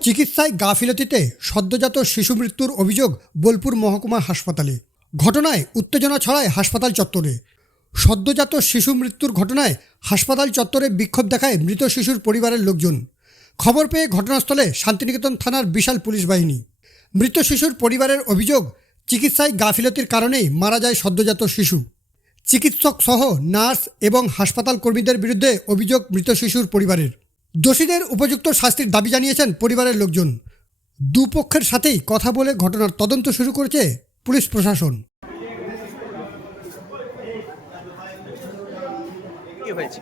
চিকিৎসায় গাফিলতিতে সদ্যজাত শিশু মৃত্যুর অভিযোগ বোলপুর মহকুমা হাসপাতালে। ঘটনায় উত্তেজনা ছড়ায় হাসপাতাল চত্বরে। সদ্যজাত শিশু মৃত্যুর ঘটনায় হাসপাতাল চত্বরে বিক্ষোভ দেখায় মৃত শিশুর পরিবারের লোকজন। খবর পেয়ে ঘটনাস্থলে শান্তিনিকেতন থানার বিশাল পুলিশ বাহিনী। মৃত শিশুর পরিবারের অভিযোগ, চিকিৎসায় গাফিলতির কারণেই মারা যায় সদ্যজাত শিশু। চিকিৎসক সহ নার্স এবং হাসপাতাল কর্মীদের বিরুদ্ধে অভিযোগ মৃত শিশুর পরিবারের। দোষীদের উপযুক্ত শাস্তির দাবি জানিয়েছেন পরিবারের লোকজন। দুপক্ষের সাথেই কথা বলে ঘটনার তদন্ত শুরু করেছে পুলিশ প্রশাসন। হয়েছে?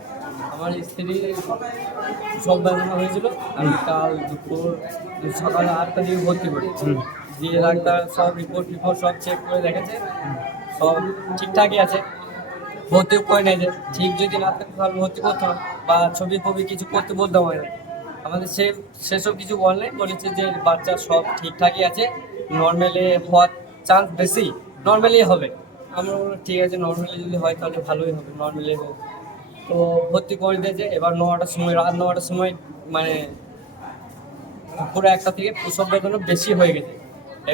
আমার স্ত্রী সব বেদনা হয়েছিল। আমি কাল দুপুর সকাল আটটা দিকে ভর্তি করি। দিয়ে ডাক্তার সব রিপোর্ট টিপোর্ট সব চেক করে দেখেছে। সব ঠিকঠাকই আছে। ভর্তি করে যে, ঠিক যদি না থাকতো তাহলে ভর্তি করতো না বা ছবি ফবি কিছু করতে বলতাম না। আমাদের সে, সেসব কিছু বললে বলেছে যে বাচ্চা সব ঠিকঠাকই আছে। নর্মালি হওয়ার চান্স বেশি। নর্মালি হবে। আমরা বললাম, ঠিক আছে নর্মালি যদি হয় তাহলে ভালোই হবে নর্মালি হোক। তো ভর্তি করে দিয়েছে এবার নটার সময়, রাত নটার সময় মানে পুরো একটা থেকে প্রসব বেদনা বেশি হয়ে গেছে।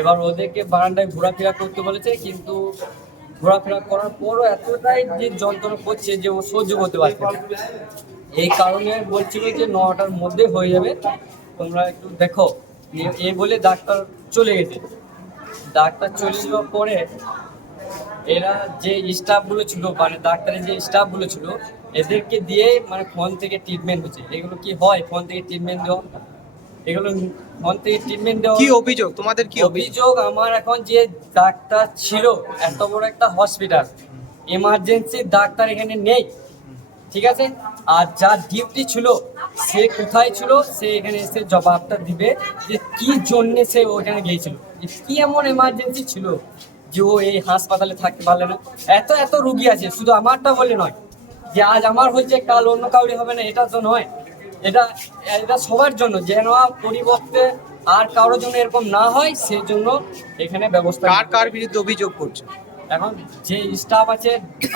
এবার ওদেরকে বারান্দায় ঘোরাফেরা করতে বলেছে, কিন্তু ঘোরাফেরা করার পরও এতটাই যে যন্ত্রণা করছে যে ও সহ্য করতে পারছে এই কারণে বলছিল যে নটার মধ্যে হয়ে যাবে। তোমরা একটু দেখো। এ- বলে ডাক্তার চলে গেছে। ডাক্তার চলে যাওয়ার পরে এরা যে স্টাফগুলো ছিল মানে ডাক্তারের যে স্টাফগুলো ছিল, এদেরকে দিয়ে মানে ফোন থেকে ট্রিটমেন্ট হচ্ছে। এগুলো কি হয়? ফোন থেকে ট্রিটমেন্ট দেওয়া? এগুলো ফোন থেকে ট্রিটমেন্ট দেওয়া কি অভিযোগ? তোমাদের কি অভিযোগ? অভিযোগ আমার এখন যে ডাক্তার ছিল এত বড় একটা হসপিটাল এমার্জেন্সি ডাক্তার এখানে নেই ঠিক আছে? আর যার ডিউটি ছিল সে কোথায় ছিল? সে এখানে এসে জবাবটা দিবে যে কি জন্যে সে ওখানে গিয়েছিল। কি এমন এমার্জেন্সি ছিল যে ও এই হাসপাতালে থাকতে পারলে না? এত এত রুগী আছে শুধু আমারটা বলে নয় যে আজ আমার হয়েছে কাল অন্য কাউরি হবে না এটা তো নয়। এটা এটা সবার জন্য যেন পরিবর্তে আর কারোর জন্য এরকম না হয় সেই জন্য এখানে ব্যবস্থা কার কার বিরুদ্ধে অভিযোগ করছে? এখন যে স্টাফ আছে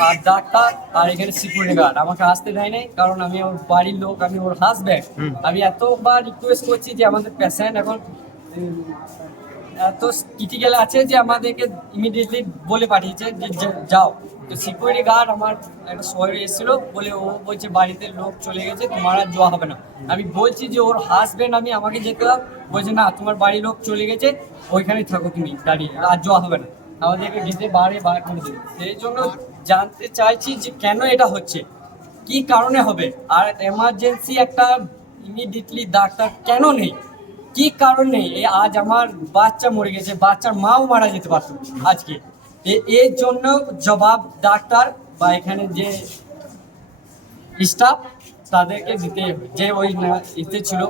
আর ডাক্তার আর এখানে সিকিউরিটি গার্ড আমাকে আসতে দেয় নাই কারণ আমি ওর বাড়ির লোক আমি ওর হাজব্যান্ড আমি এতবার রিকোয়েস্ট করছি যে আমাদের পেশেন্ট এখন এত ক্রিটিক্যাল আছে যে আমাদেরকে ইমিডিয়েটলি বলে পাঠিয়েছে যে যাও। তো সিকিউরিটি গার্ড আমার একটা শহরে এসেছিল, বলে ও বলছে, বাড়িতে লোক চলে গেছে, তোমার আর যাওয়া হবে না। আমি বলছি যে, ওর হাজব্যান্ড আমি, আমাকে যেতে হবে। বলছে, না, তোমার বাড়ির লোক চলে গেছে, ওইখানেই থাকো তুমি দাঁড়িয়ে আর যাওয়া হবে না। আমাদেরকে গেটে বারে বার করে দেবে সেই জন্য জানতে চাইছি যে, কেন এটা হচ্ছে? কি কারণে হবে? আর এমার্জেন্সি একটা ইমিডিয়েটলি ডাক্তার কেন নেই? কি কারণে আজ আমার বাচ্চা মরে গেছে, বাচ্চার মাও মারা যেতে পারতো আজকে? এর জন্য জবাব ডাক্তার বা এখানে যে স্টাফ তাদেরকে দিতে যে ওই না- ছিল